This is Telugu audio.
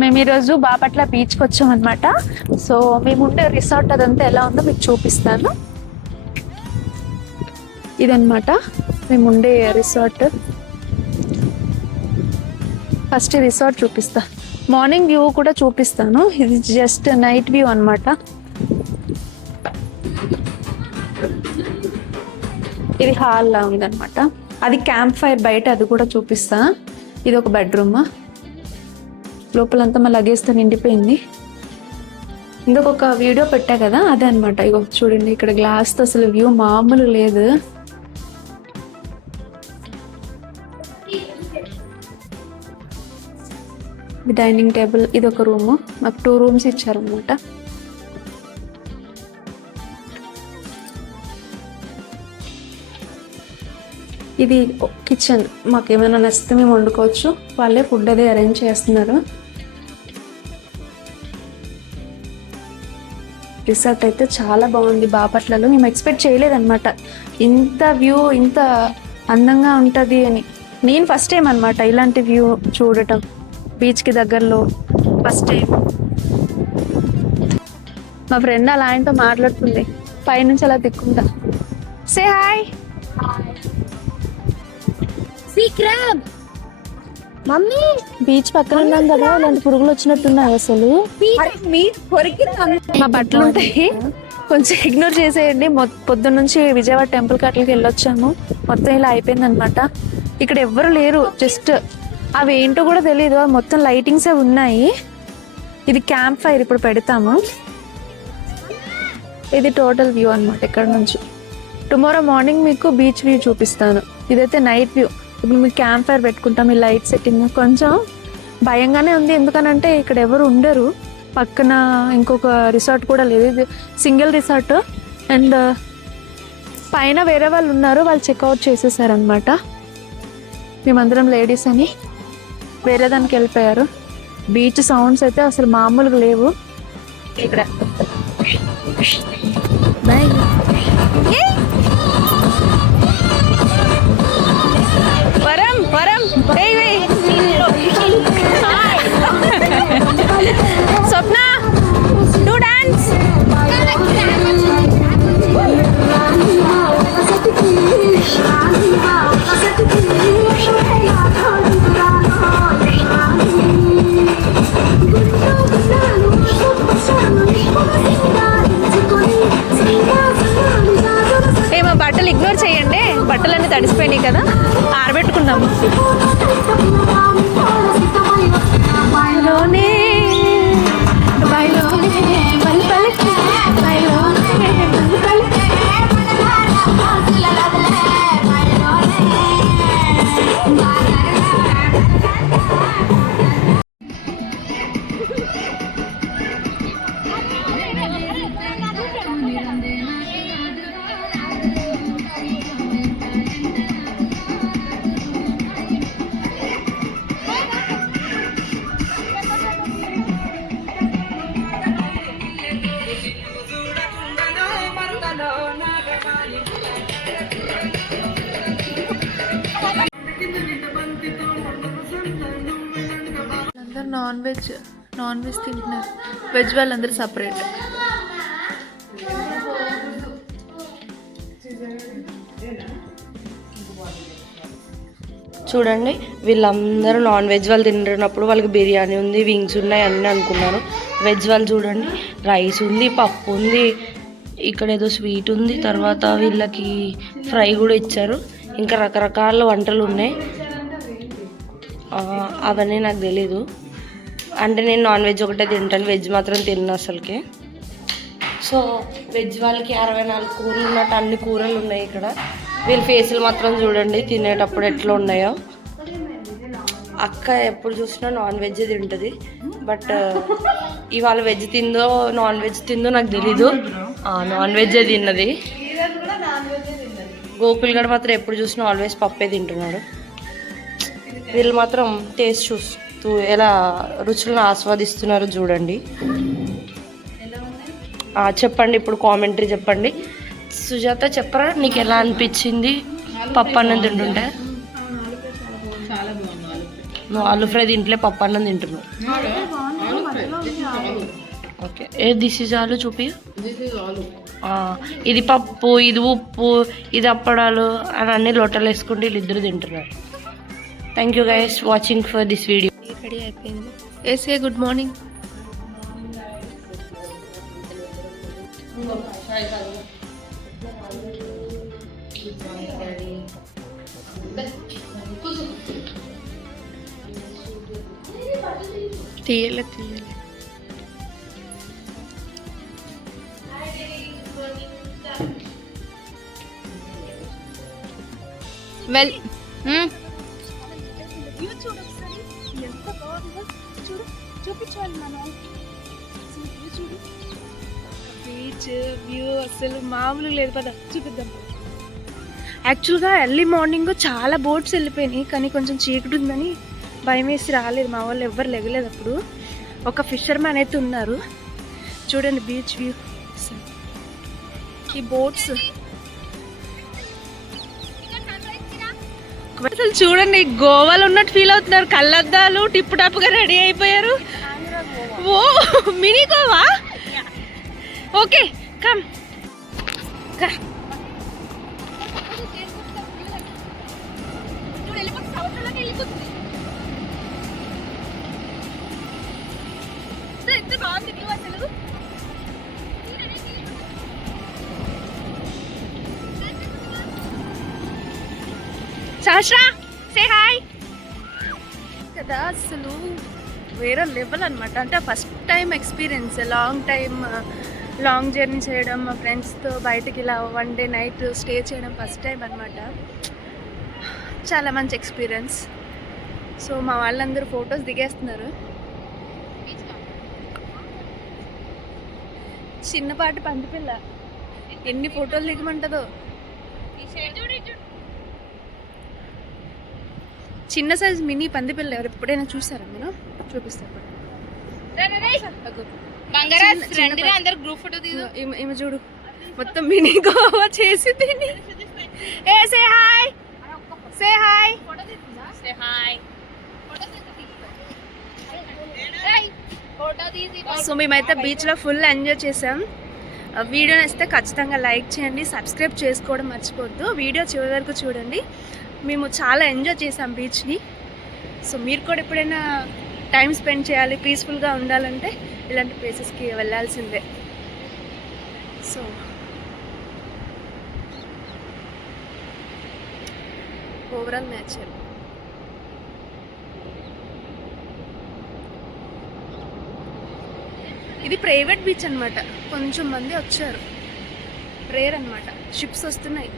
మేము ఈరోజు బాపట్ల బీచ్కి వచ్చామన్నమాట. సో మేము ఉండే రిసార్ట్ అదంతా ఎలా ఉందో మీకు చూపిస్తాను. ఇదన్నమాట మేము ఉండే రిసార్ట్. ఫస్ట్ రిసార్ట్ చూపిస్తా, మార్నింగ్ వ్యూ కూడా చూపిస్తాను. ఇది జస్ట్ నైట్ వ్యూ అన్నమాట. ఇది హాల్ లా ఉందన్నమాట. అది క్యాంప్ ఫైర్ బయట, అది కూడా చూపిస్తా. ఇది ఒక బెడ్రూమ్, లోపలంతా మా లగేజ్తో నిండిపోయింది. ఇందుకు ఒక వీడియో పెట్టా కదా, అదే అనమాట. ఇగో చూడండి, ఇక్కడ గ్లాస్తో అసలు వ్యూ మామూలు లేదు. ఇది డైనింగ్ టేబుల్. ఇది ఒక రూమ్, మాకు 2 రూమ్స్ ఇచ్చారనమాట. ఇది కిచెన్, మాకు ఏమైనా నచ్చితే మేము వండుకోవచ్చు. వాళ్ళే ఫుడ్ అదే అరేంజ్ చేస్తున్నారు. రిసార్ట్ అయితే చాలా బాగుంది బాపట్లలో. మేము ఎక్స్పెక్ట్ చేయలేదన్నమాట ఇంత వ్యూ ఇంత అందంగా ఉంటుంది అని. నేను ఫస్ట్ టైం అనమాట ఇలాంటి వ్యూ చూడటం, బీచ్కి దగ్గరలో ఫస్ట్ టైం. మా ఫ్రెండ్ అలా ఆయనతో మాట్లాడుతుంది పైనుంచి అలా దిక్కుంటా. Say hi. మమ్మీ బీచ్ పక్కన ఉన్నాం కదా, ఇలాంటి పురుగులు వచ్చినట్టున్నాయి అసలు. మా బట్టలు ఉంటాయి, కొంచెం ఇగ్నోర్ చేసేయండి. పొద్దున్న నుంచి విజయవాడ టెంపుల్ కట్లకి వెళ్ళొచ్చాము. మొత్తం ఇలా అయిపోయింది అనమాట. ఇక్కడ ఎవ్వరు లేరు, జస్ట్ అవి ఏంటో కూడా తెలియదు. మొత్తం లైటింగ్స్ ఉన్నాయి. ఇది క్యాంప్ ఫైర్ ఇప్పుడు పెడతాము. ఇది టోటల్ వ్యూ అనమాట ఇక్కడ నుంచి. టుమారో మార్నింగ్ మీకు బీచ్ వ్యూ చూపిస్తాను. ఇదైతే నైట్ వ్యూ. ఇప్పుడు మీకు క్యాంప్ ఫైర్ పెట్టుకుంటాం. ఈ లైట్ సెట్టింగ్ కొంచెం భయంగానే ఉంది, ఎందుకనంటే ఇక్కడ ఎవరు ఉండరు. పక్కన ఇంకొక రిసార్ట్ కూడా లేదు, ఇది సింగిల్ రిసార్ట్. అండ్ పైన వేరే వాళ్ళు ఉన్నారు, వాళ్ళు చెక్అవుట్ చేసేసారనమాట. మేమందరం లేడీస్ అని వేరే దానికి వెళ్ళిపోయారు. బీచ్ సౌండ్స్ అయితే అసలు మామూలుగా లేవు ఇక్కడ. బాయ్. వరం వరం స్వప్న డూ డాన్స్. ఏమో బట్టలు ఇగ్నోర్ చేయండి, బట్టలన్నీ తడిసిపోయినాయి కదా, ఆరబెట్టుకుందాము. అందరు నాన్ వెజ్ తింటున్నారు, వెజ్ వాళ్ళందరూ సపరేట్. చూడండి, వీళ్ళందరూ నాన్ వెజ్ వాళ్ళు తింటున్నప్పుడు వాళ్ళకి బిర్యానీ ఉంది, వింగ్స్ ఉన్నాయి అన్నీ అనుకున్నారు. వెజ్ వాళ్ళు చూడండి, రైస్ ఉంది, పప్పు ఉంది, ఇక్కడ ఏదో స్వీట్ ఉంది, తర్వాత వీళ్ళకి ఫ్రై కూడా ఇచ్చారు. ఇంకా రకరకాల వంటలు ఉన్నాయి, అవన్నీ నాకు తెలీదు. అంటే నేను నాన్ వెజ్ ఒకటే తింటాను, వెజ్ మాత్రం తిన్నాను అసలుకి. సో వెజ్ వాళ్ళకి 64 కూరలు ఉన్నట్టు అన్ని కూరలు ఉన్నాయి ఇక్కడ. వీళ్ళ ఫేసులు మాత్రం చూడండి తినేటప్పుడు ఎట్లా ఉన్నాయో. అక్క ఎప్పుడు చూసినా నాన్ వెజ్ తింటుంది, బట్ ఇవాళ వెజ్ తిందో నాన్ వెజ్ తిందో నాకు తెలీదు. నాన్ వెజ్ తిన్నది. గోకుల్ గడ మాత్రం ఎప్పుడు చూసినా ఆల్వేస్ పప్పే తింటున్నాడు. వీళ్ళు మాత్రం టేస్ట్ చూస్తూ ఎలా రుచులను ఆస్వాదిస్తున్నారు చూడండి. చెప్పండి ఇప్పుడు కామెంటరీ చెప్పండి. సుజాత చెప్పరా, నీకు ఎలా అనిపించింది పప్పు అన్నం తింటుంటే? నువ్వు ఆలు ఫ్రై తింటలే, పప్పు అన్నం తింటున్నావు. ఓకే దిస్ ఈజ్ ఆలు చూపి. ఇది పప్పు, ఇది ఉప్పు, ఇది అప్పడాలు అని అన్ని లోటలు వేసుకుంటే వీళ్ళిద్దరు తింటున్నారు. Thank you guys watching for this video. Ready అయిపోయింది. ఏసే గుడ్ మార్నింగ్. తీయలే వెల్ చూపించాలి మనం చూడు బీచ్ వ్యూ అసలు మామూలు లేదు కదా, చూపిద్దాం. యాక్చువల్గా ఎర్లీ మార్నింగ్ చాలా బోట్స్ వెళ్ళిపోయినాయి, కానీ కొంచెం చీకటి ఉందని భయం వేసి రాలేదు. మా వాళ్ళు ఎవ్వరు లెగలేదు. అప్పుడు ఒక ఫిషర్మ్యాన్ అయితే ఉన్నారు. చూడండి బీచ్ వ్యూ, ఈ బోట్స్ అసలు చూడండి గోవాలో ఉన్నట్టు ఫీల్ అవుతున్నారు. కళ్ళద్దాలు టిప్ టాప్గా రెడీ అయిపోయారు. Oh mini Goa. Okay come. ఎంత బాగుంది వ్యూ అసలు. సహస్రా సే హాయ్ కదా. అసలు వేరే లెవెల్ అనమాట. అంటే first time experience, long journey చేయడం, మా ఫ్రెండ్స్తో బయటకి ఇలా 1 డే నైట్ స్టే చేయడం ఫస్ట్ టైం అనమాట. చాలా మంచి ఎక్స్పీరియన్స్. సో మా వాళ్ళందరూ ఫొటోస్ దిగేస్తున్నారు. చిన్నపాటి పందిపిల్ల ఎన్ని ఫోటోలు దిగమంటుందో. చిన్న సైజ్ మినీ పందిపిల్ల ఎవరు ఎప్పుడైనా చూసారా మీరు? చూపిస్తారు. ఈమె చూడు మొత్తం మినీ గోవా చేసి తిని. ఏ say hi, say hi, say hi. So మేమైతే బీచ్లో ఫుల్ ఎంజాయ్ చేసాం. వీడియో నచ్చితే ఖచ్చితంగా లైక్ చేయండి, సబ్స్క్రైబ్ చేసుకోవడం మర్చిపోవద్దు. వీడియో చివరి వరకు చూడండి. మేము చాలా ఎంజాయ్ చేసాం బీచ్ని. సో మీరు కూడా ఎప్పుడైనా టైం స్పెండ్ చేయాలి, పీస్ఫుల్గా ఉండాలంటే ఇలాంటి ప్లేసెస్కి వెళ్ళాల్సిందే. So overall nature. ఇది ప్రైవేట్ బీచ్ అనమాట. కొంచెం మంది వచ్చారు, రేర్ అనమాట. షిప్స్ వస్తున్నాయి.